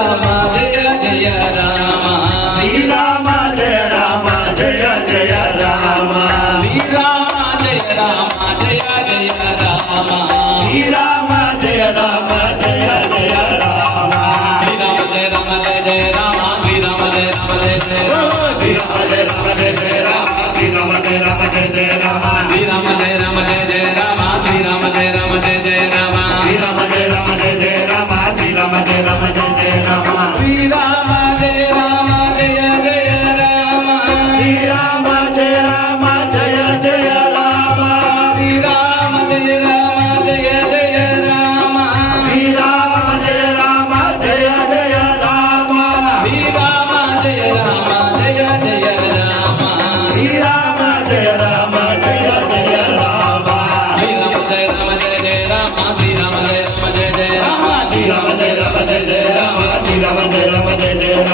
Rama జయ జయ Rama Srirama జయ Rama జయ జయ Rama Srirama జయ Rama జయ జయ Rama Srirama జయ Rama జయ జయ Rama Srirama జయ Rama జయ జయ Rama Srirama జయ Rama జయ జయ Rama Srirama జయ Rama జయ జయ